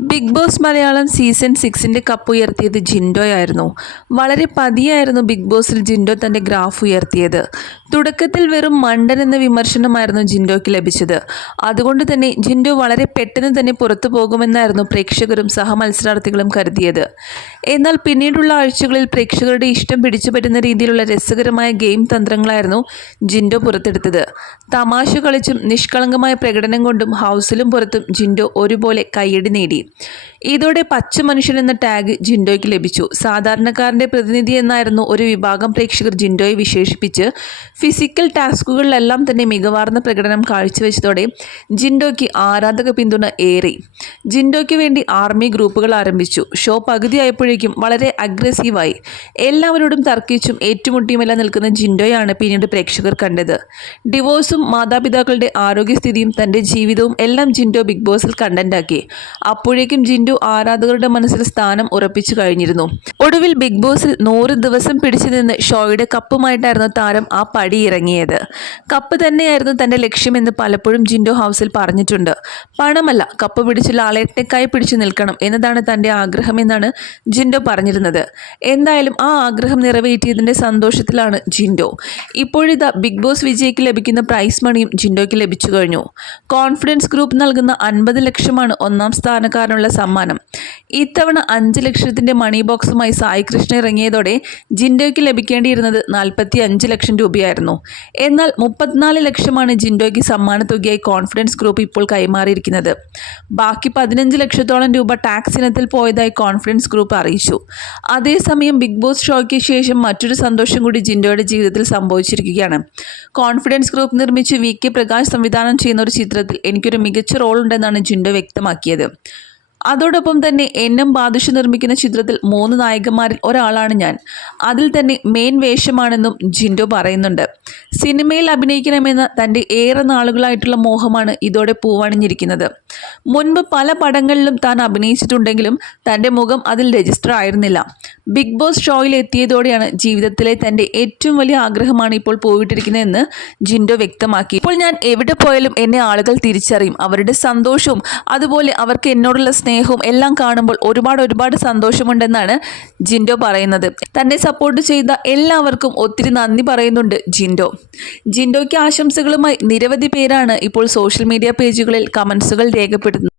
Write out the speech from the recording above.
Big boss Malayalam season സിക്സിന്റെ കപ്പ് ഉയർത്തിയത് ജിൻഡോയായിരുന്നു. വളരെ പതിയായിരുന്നു ബിഗ് ബോസിൽ ജിൻഡോ തന്റെ ഗ്രാഫ് ഉയർത്തിയത്. തുടക്കത്തിൽ വെറും മണ്ടൻ എന്ന വിമർശനമായിരുന്നു ജിൻഡോയ്ക്ക് ലഭിച്ചത്. അതുകൊണ്ട് തന്നെ ജിൻഡോ വളരെ പെട്ടെന്ന് തന്നെ പുറത്തു പോകുമെന്നായിരുന്നു പ്രേക്ഷകരും സഹമത്സരാർത്ഥികളും കരുതിയത്. എന്നാൽ പിന്നീടുള്ള ആഴ്ചകളിൽ പ്രേക്ഷകരുടെ ഇഷ്ടം പിടിച്ചു പറ്റുന്ന രീതിയിലുള്ള രസകരമായ ഗെയിം തന്ത്രങ്ങളായിരുന്നു ജിൻഡോ പുറത്തെടുത്തത്. തമാശ കളിച്ചും നിഷ്കളങ്കമായ പ്രകടനം കൊണ്ടും ഹൗസിലും പുറത്തും ജിൻഡോ ഒരുപോലെ കയ്യടി നേടി. ഇതോടെ പച്ച മനുഷ്യൻ എന്ന ടാഗ് ജിൻഡോയ്ക്ക് ലഭിച്ചു. സാധാരണക്കാരന്റെ പ്രതിനിധി എന്നായിരുന്നു ഒരു വിഭാഗം പ്രേക്ഷകർ ജിൻഡോയെ വിശേഷിപ്പിച്ച്. ഫിസിക്കൽ ടാസ്കുകളിലെല്ലാം തന്നെ മികവാർന്ന പ്രകടനം കാഴ്ചവെച്ചതോടെ ജിൻഡോയ്ക്ക് ആരാധക പിന്തുണ ഏറി. ജിൻഡോയ്ക്ക് വേണ്ടി ആർമി ഗ്രൂപ്പുകൾ ആരംഭിച്ചു. ഷോ പകുതിയായപ്പോഴേക്കും വളരെ അഗ്രസീവായി എല്ലാവരോടും തർക്കിച്ചും ഏറ്റുമുട്ടിയുമെല്ലാം നിൽക്കുന്ന ജിൻഡോയാണ് പിന്നീട് പ്രേക്ഷകർ കണ്ടത്. ഡിവോഴ്സും മാതാപിതാക്കളുടെ ആരോഗ്യസ്ഥിതിയും തന്റെ ജീവിതവും എല്ലാം ജിൻഡോ ബിഗ് ബോസിൽ കണ്ടന്റാക്കി അപ്പോഴേക്കും ജിൻഡു ആരാധകരുടെ മനസ്സിൽ സ്ഥാനം ഉറപ്പിച്ചു കഴിഞ്ഞിരുന്നു. ഒടുവിൽ ബിഗ് ബോസിൽ നൂറ് ദിവസം പിടിച്ചു നിന്ന് ഷോയുടെ കപ്പുമായിട്ടായിരുന്നു താരം ആ പടി ഇറങ്ങിയത്. കപ്പ് തന്നെയായിരുന്നു തന്റെ ലക്ഷ്യമെന്ന് പലപ്പോഴും ജിൻഡു ഹൗസിൽ പറഞ്ഞിട്ടുണ്ട്. പണമല്ല കപ്പ് പിടിച്ചു കൈ പിടിച്ചു നിൽക്കണം എന്നതാണ് തന്റെ ആഗ്രഹം എന്നാണ് ജിൻഡോ പറഞ്ഞിരുന്നത്. എന്തായാലും ആ ആഗ്രഹം നിറവേറ്റിയതിന്റെ സന്തോഷത്തിലാണ് ജിൻഡോ. ഇപ്പോഴിതാ ബിഗ് ബോസ് വിജയ്ക്ക് ലഭിക്കുന്ന പ്രൈസ് മണിയും ജിൻഡോയ്ക്ക് ലഭിച്ചു കഴിഞ്ഞു. കോൺഫിഡൻസ് ഗ്രൂപ്പ് നൽകുന്ന അൻപത് ലക്ഷമാണ് ഒന്നാം സ്ഥാനക്കാരനുള്ള സമ്മാനം. ഇത്തവണ അഞ്ച് ലക്ഷത്തിന്റെ മണി ബോക്സുമായി സായി കൃഷ്ണ ഇറങ്ങിയതോടെ ജിൻഡോയ്ക്ക് ലഭിക്കേണ്ടിയിരുന്നത് നാൽപ്പത്തി അഞ്ച് ലക്ഷം രൂപയായിരുന്നു. എന്നാൽ മുപ്പത്തിനാല് ലക്ഷമാണ് ജിൻഡോയ്ക്ക് സമ്മാനത്തുകയായി കോൺഫിഡൻസ് ഗ്രൂപ്പ് ഇപ്പോൾ കൈമാറിയിരിക്കുന്നത്. ബാക്കി പതിനഞ്ച് ലക്ഷത്തോളം രൂപ ടാക്സ് ഇനത്തിൽ പോയതായി കോൺഫിഡൻസ് ഗ്രൂപ്പ് അറിയിച്ചു. അതേസമയം ബിഗ് ബോസ് ഷോയ്ക്ക് ശേഷം മറ്റൊരു സന്തോഷം കൂടി ജിൻഡോയുടെ ജീവിതത്തിൽ സംഭവിച്ചിരിക്കുകയാണ്. കോൺഫിഡൻസ് ഗ്രൂപ്പ് നിർമ്മിച്ച് വി കെ പ്രകാശ് സംവിധാനം ചെയ്യുന്ന ഒരു ചിത്രത്തിൽ എനിക്കൊരു മികച്ച റോൾ ഉണ്ടെന്നാണ് ജിൻഡോ വ്യക്തമാക്കിയത്. അതോടൊപ്പം തന്നെ എൻ എം ബാദുഷ നിർമ്മിക്കുന്ന ചിത്രത്തിൽ മൂന്ന് നായകന്മാരിൽ ഒരാളാണ് ഞാൻ. അതിൽ തന്നെ മെയിൻ വേഷമാണെന്നും ജിൻഡോ പറയുന്നുണ്ട്. സിനിമയിൽ അഭിനയിക്കണമെന്ന തന്റെ ഏറെ നാളുകളായിട്ടുള്ള മോഹമാണ് ഇതോടെ പൂവണിഞ്ഞിരിക്കുന്നത്. മുൻപ് പല പടങ്ങളിലും താൻ അഭിനയിച്ചിട്ടുണ്ടെങ്കിലും തന്റെ മുഖം അതിൽ രജിസ്റ്റർ ആയിരുന്നില്ല. ബിഗ് ബോസ് ഷോയിൽ എത്തിയതോടെയാണ് ജീവിതത്തിലെ തന്റെ ഏറ്റവും വലിയ ആഗ്രഹമാണ് ഇപ്പോൾ പോയിട്ടിരിക്കുന്നതെന്ന് ജിൻഡോ വ്യക്തമാക്കി. ഇപ്പോൾ ഞാൻ എവിടെ പോയാലും എന്നെ ആളുകൾ തിരിച്ചറിയും. അവരുടെ സന്തോഷവും അതുപോലെ അവർക്ക് എന്നോടുള്ള സ്നേഹവും എല്ലാം കാണുമ്പോൾ ഒരുപാട് ഒരുപാട് സന്തോഷമുണ്ടെന്നാണ് ജിൻഡോ പറയുന്നത്. തന്നെ സപ്പോർട്ട് ചെയ്ത എല്ലാവർക്കും ഒത്തിരി നന്ദി പറയുന്നുണ്ട് ജിൻഡോ. ജിൻഡോയ്ക്ക് ആശംസകളുമായി നിരവധി പേരാണ് ഇപ്പോൾ സോഷ്യൽ മീഡിയ പേജുകളിൽ കമൻസുകൾ രേഖപ്പെടുത്തുന്നത്.